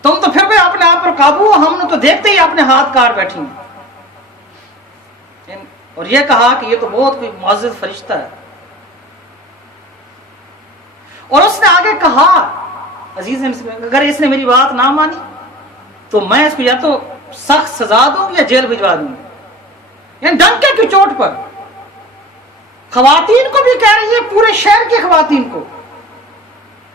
تم تو پھر بھی اپنے آپ پر قابو ہو، ہم نے تو دیکھتے ہی اپنے ہاتھ کاٹ بیٹھی ہیں۔ اور یہ کہا کہ یہ تو بہت کوئی معزز فرشتہ ہے۔ اور اس نے آگے کہا عزیز اگر اس نے میری بات نہ مانی تو میں اس کو یا تو سخت سزا دوں یا جیل بھجوا دوں، یعنی ڈنکے کی چوٹ پر۔ خواتین کو بھی کہہ رہی ہے، پورے شہر کی خواتین کو،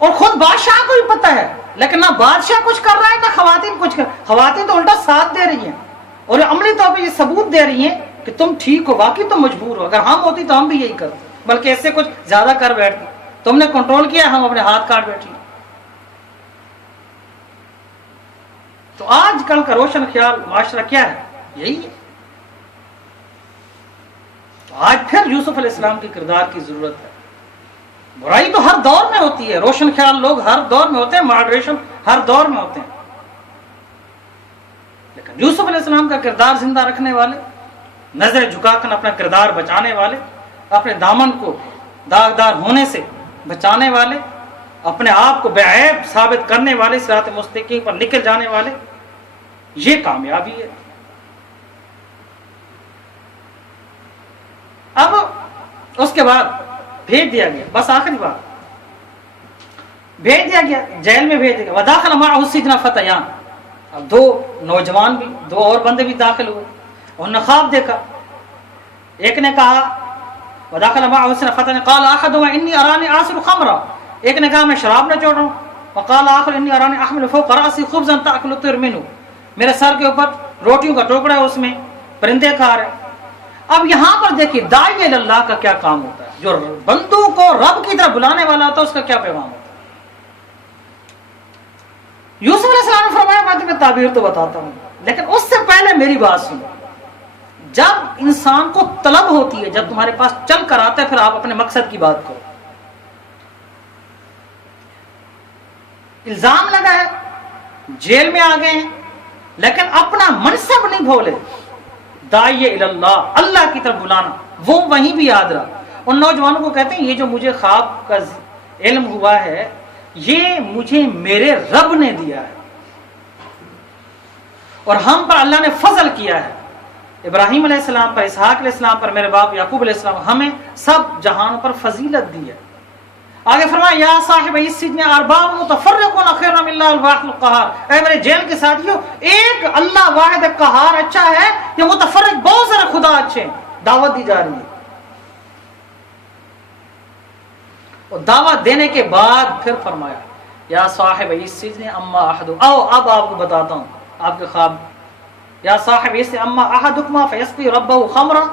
اور خود بادشاہ کو بھی پتہ ہے، لیکن نہ بادشاہ کچھ کر رہا ہے نہ خواتین کچھ کر، خواتین تو الٹا ساتھ دے رہی ہیں اور عملی طور پہ یہ ثبوت دے رہی ہیں کہ تم ٹھیک ہو، واقعی تم مجبور ہو، اگر ہم ہوتی تو ہم بھی یہی کرتے، بلکہ اس سے کچھ زیادہ کر بیٹھتے، تم نے کنٹرول کیا، ہم اپنے ہاتھ کاٹ بیٹھے۔ تو آج کل کا روشن خیال معاشرہ کیا ہے؟ یہی ہے۔ تو آج پھر یوسف علیہ السلام کے کردار کی ضرورت ہے۔ برائی تو ہر دور میں ہوتی ہے، روشن خیال لوگ ہر دور میں ہوتے ہیں، ماڈریشن ہر دور میں ہوتے ہیں، لیکن یوسف علیہ السلام کا کردار زندہ رکھنے والے، نظر جھکا کر اپنا کردار بچانے والے، اپنے دامن کو داغدار ہونے سے بچانے والے، اپنے آپ کو بے عیب ثابت کرنے والے، صراط مستقیم پر نکل جانے والے، یہ کامیابی ہے۔ اب اس کے بعد بھیج دیا گیا، بس آخری بات، بھیج دیا گیا، جیل میں بھیج دیا گیا۔ وَدَاخَلَ مَعَهُ السِّجْنَ فَتَيَانِ، اب دو نوجوان بھی، دو اور بندے بھی داخل ہوئے، انہوں نے خواب دیکھا۔ ایک نے کہا وَدَاخَلَ مَعَهُ السِّجْنَ فَتَيَانِ قَالَ أَحَدُهُمَا إِنِّي أَرَانِي أَعْصِرُ خَمْرًا، ایک نے کہا میں شراب نہ چوڑ رہا ہوں، وقال آخر إِنِّي أَرَانِي أَحْمِلُ فَوْقَ رَأْسِي خُبْزًا تَأْكُلُ الطَّيْرُ مِنْهُ، میرے سر کے اوپر روٹیوں کا ٹوکرا ہے، اس میں پرندے کھا رہے۔ اب یہاں پر دیکھیے داعی اللہ کا کیا کام ہوتا ہے، جو بندوں کو رب کی طرف بلانے والا ہوتا ہے اس کا کیا پیغام ہوتا ہے۔ یوسف علیہ السلام نے فرمایا میں تمہیں تعبیر تو بتاتا ہوں، لیکن اس سے پہلے میری بات سنو۔ جب انسان کو طلب ہوتی ہے، جب تمہارے پاس چل کر آتا ہے، پھر آپ اپنے مقصد کی بات کرو۔ الزام لگا ہے، جیل میں آ گئے ہیں، لیکن اپنا منصب نہیں بھولے، داعی اللہ، اللہ کی طرف بلانا، وہ وہیں بھی یاد رہا۔ ان نوجوانوں کو کہتے ہیں یہ جو مجھے خواب کا علم ہوا ہے یہ مجھے میرے رب نے دیا ہے، اور ہم پر اللہ نے فضل کیا ہے، ابراہیم علیہ السلام پر، اسحاق علیہ السلام پر، میرے باپ یعقوب علیہ السلام، ہمیں سب جہانوں پر فضیلت دی ہے۔ آگے فرمایا یا صاحب السجن ارباب متفرقون خیر من اللہ الواحد القہار، اے میرے جیل کے ساتھیوں، ایک اللہ واحد قہار اچھا ہے یا متفرق بہت سارے خدا اچھے ہیں؟ دعوت دی جا رہی ہے، اور دعوت دینے کے بعد پھر فرمایا یا صاحب السجن اما احد، او اب آپ کو بتاتا ہوں آپ کے خواب۔ یا صاحب السجن اما احدکما فیسقی ربہ خمرا،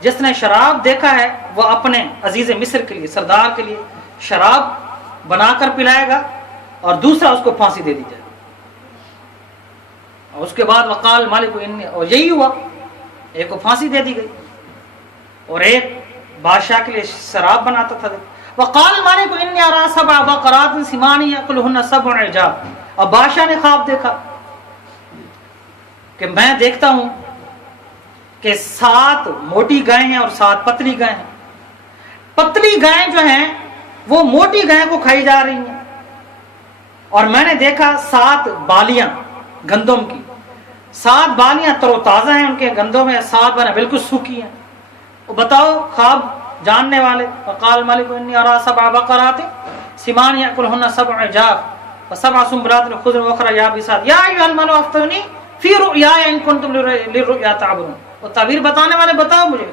جس نے شراب دیکھا ہے وہ اپنے عزیز مصر کے لیے، سردار کے لیے شراب بنا کر پلائے گا، اور دوسرا اس کو پھانسی دے دی جائے۔ اور اس کے بعد وقال مالک انی، اور یہی ہوا، ایک کو پھانسی دے دی گئی اور ایک بادشاہ کے لیے شراب بناتا تھا۔ وقال مالک انی ارا سبع بقرات سمان یاکلهن سبع عجاف، اب بادشاہ نے خواب دیکھا کہ میں دیکھتا ہوں کہ 7 موٹی گائیں ہیں اور 7 پتلی گائیں ہیں، پتلی گائیں جو ہیں وہ موٹی گائیں کو کھائی جا رہی ہیں، اور میں نے دیکھا 7 بالیاں گندم کی، 7 بالیاں تر و تازہ ہیں ان کے گندوں میں، 7 بالیاں بالکل سوکھی ہیں۔ بتاؤ خواب جاننے والے۔ وقال مالک انی ارا سبع بقرات سمان یاکلهن سبع عجاف وسبع سنبلات خضر واخرى یابسات یا ایھا الملأ افتونی فی رؤیایا ان کنتم للرؤیا تعبرون، اور تعبیر بتانے والے بتاؤ مجھے۔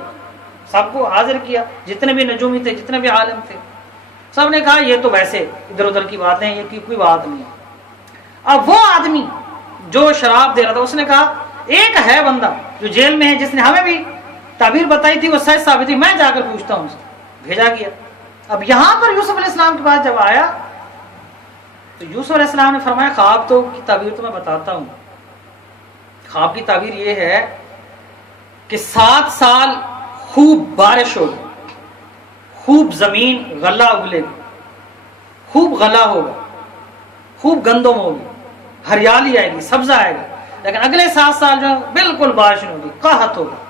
سب کو حاضر کیا، جتنے بھی نجومی تھے، جتنے بھی عالم تھے، سب نے کہا یہ تو ویسے ادھر ادھر کی باتیں ہیں، یہ کوئی بات نہیں ہے۔ اب وہ آدمی جو شراب دے رہا تھا اس نے کہا ایک ہے بندہ جو جیل میں ہے جس نے ہمیں بھی تعبیر بتائی تھی، وہ سچ ثابت تھی، میں جا کر پوچھتا ہوں اسے۔ بھیجا گیا۔ اب یہاں پر یوسف علیہ السلام کے پاس جب آیا تو یوسف علیہ السلام نے فرمایا خواب تو کی تعبیر تو میں بتاتا ہوں۔ خواب کی تعبیر یہ ہے کہ 7 سال خوب بارش ہوگی، خوب زمین غلہ اگلے گی، خوب غلہ ہوگا، خوب گندم ہوگی، ہریالی آئے گی، سبزہ آئے گا، لیکن اگلے 7 سال جو بالکل بارش نہیں ہوگی، قحط ہوگا۔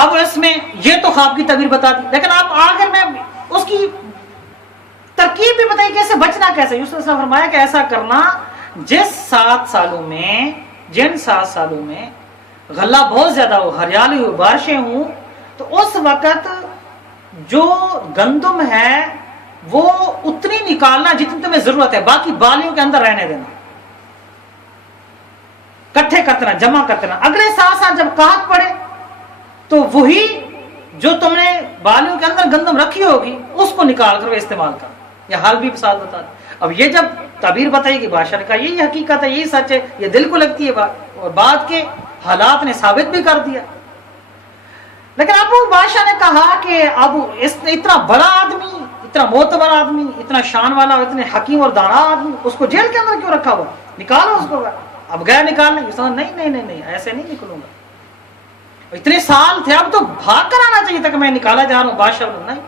اب اس میں یہ تو خواب کی تعبیر بتا دی، لیکن آپ آخر میں اس کی ترکیب بھی بتائی کیسے بچنا کیسے. یوسف علیہ السلام فرمایا کہ ایسا کرنا جن 7 سالوں میں غلہ بہت زیادہ ہو، ہریالی ہو، بارشیں ہوں، تو اس وقت جو گندم ہے وہ اتنی نکالنا جتنی تمہیں ضرورت ہے، باقی بالیوں کے اندر رہنے دینا، کٹھے کرنا، جمع کرنا. اگلے 7 سال جب قحط پڑے تو وہی جو تم نے بالیوں کے اندر گندم رکھی ہوگی اس کو نکال کر استعمال کر. یہ حال بھی فساد بتا دیں. اب یہ جب تعبیر بتائی کہ بادشاہ نے کہا یہی حقیقت ہے، یہی سچ ہے، یہ دل کو لگتی ہے بات، اور بعد کے حالات نے ثابت بھی کر دیا. لیکن اب بادشاہ نے کہا کہ اب اتنا بڑا آدمی، اتنا معتبر آدمی، اتنا شان والا، اتنے حکیم اور دانا آدمی، اس کو جیل کے اندر کیوں رکھا ہوا؟ نکالو اس کو. اب گیا نکالنے، نہیں ایسے نہیں نکلوں گا، اتنے سال تھے، اب تو بھاگ کر آنا چاہیے تھا کہ میں نکالا جا رہا ہوں بادشاہ. نہیں،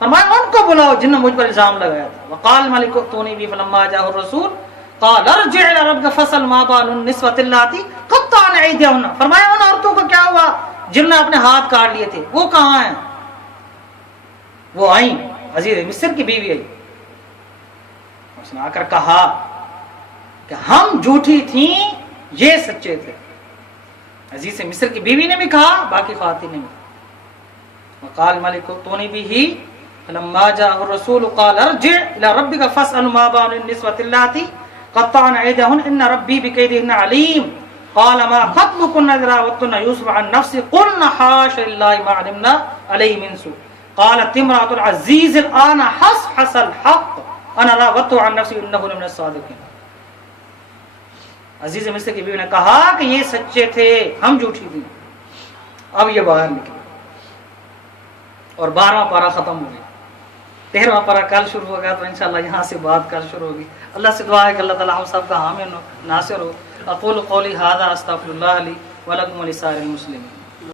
فرمایا ان کو بلاؤ جن نے مجھ پر الزام لگایا تھا. وقال ملک ائتونی بہ فلما جاءه الرسول قال ارجع الى ربك فاسأل ما بال النسوة اللاتي قطعن ايديهن. فرمایا ان عورتوں کو کیا ہوا جن نے اپنے ہاتھ کاٹ لیے تھے، وہ کہاں ہیں؟ وہ آئیں، عزیز مصر کی بیوی آئی، اس نے آ کر کہا کہ ہم جھوٹی تھیں، یہ سچے تھے. عزیز مصر کی بیوی نے بھی کہا، باقی خواتین نے بھی. وقال ملک ائتونی بہ فلما جاءه الرسول قال ارجع الى ربك فاسأل ما بال النسوة اللاتي قطعن ايديهن ان ربي بكيدهن عليم. قال ما خطبكن إذ راوتن يوسف عن نفسه قلنا حاش لله ما علمنا عليه من سوء. قالت امرأة العزيز الآن حصحص الحق انا راودته عن نفسه انه لمن الصادقين. عزیز مصر کی بیوی نے کہا کہ یہ سچے تھے، ہم جھوٹی تھی. اب یہ باہر نکلے اور 12واں پارہ ختم ہو گیا. 13واں پارہ کل شروع ہوگا، تو انشاءاللہ یہاں سے بات کل شروع ہوگی. اللہ سے دعا ہے کہ اللہ تعالیٰ ہم سب کا حامی ناصر ہو. اقول قولی ھذا استغفر اللہ لی ولکم ولسائر المسلمین.